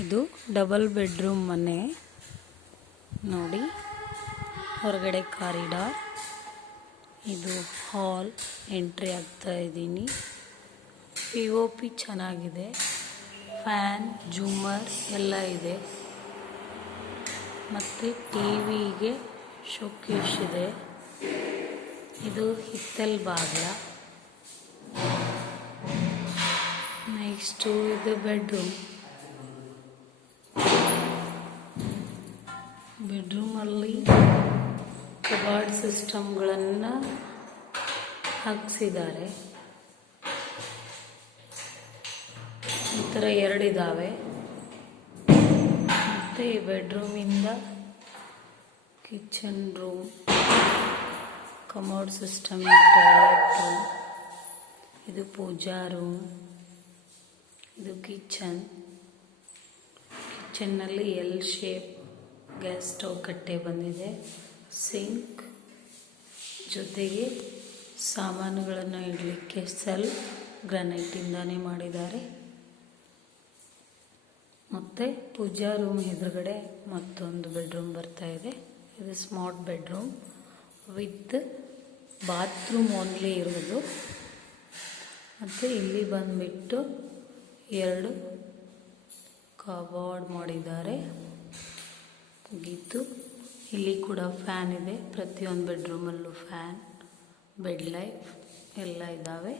ಇದು double bedroom ಮನೆ ನೋಡಿ. ಹೊರಗಡೆ ಕಾರಿಡಾರ್, ಇದು ಹಾಲ್. ಎಂಟ್ರಿ ಆಗ್ತಾ ಇದ್ದೀನಿ. POP ಚೆನ್ನಾಗಿದೆ, ಫ್ಯಾನ್, ಜೂಮರ್ ಎಲ್ಲ ಇದೆ. ಮತ್ತು ಟಿವಿಗೆ ಶೋಕೇಶ್ ಇದೆ. ಇದು ಹಿತ್ತಲ್ ಬಾಗಿಲ. ನೆಕ್ಸ್ಟು ಇದು ಬೆಡ್ರೂಮಲ್ಲಿ ಕಬಾರ್ಡ್ ಸಿಸ್ಟಮ್ಗಳನ್ನು ಹಾಕಿಸಿದ್ದಾರೆ. ಈ ಥರ ಎರಡಿದ್ದಾವೆ. ಮತ್ತು ಈ ಬೆಡ್ರೂಮಿಂದ kitchen room, commode system, toilet room, ಇದು ಪೂಜಾ ರೂಮ್, ಇದು ಕಿಚನ್ನಲ್ಲಿ ಎಲ್ ಶೇಪ್ ಗ್ಯಾಸ್ ಸ್ಟವ್ ಕಟ್ಟೆ ಬಂದಿದೆ. ಸಿಂಕ್ ಜೊತೆಗೆ ಸಾಮಾನುಗಳನ್ನು ಇಡಲಿಕ್ಕೆ ಸೆಲ್ಫ್ ಗ್ರಾನೈಟಿಂದಾನೇ ಮಾಡಿದ್ದಾರೆ. ಮತ್ತು ಪೂಜಾ ರೂಮ್ ಎದುರುಗಡೆ ಮತ್ತೊಂದು ಬೆಡ್ರೂಮ್ ಬರ್ತಾ ಇದೆ. ಇದು smart bedroom with bathroom only ಇರೋದು. ಮತ್ತು ಇಲ್ಲಿ ಬಂದುಬಿಟ್ಟು 2 ಕಬೋರ್ಡ್ ಮಾಡಿದ್ದಾರೆ. ಮುಗೀತು. ಇಲ್ಲಿ ಕೂಡ ಫ್ಯಾನ್ ಇದೆ. ಪ್ರತಿಯೊಂದು ಬೆಡ್ರೂಮಲ್ಲೂ ಫ್ಯಾನ್, ಬೆಡ್ ಲೈಟ್ ಎಲ್ಲ ಇದ್ದಾವೆ.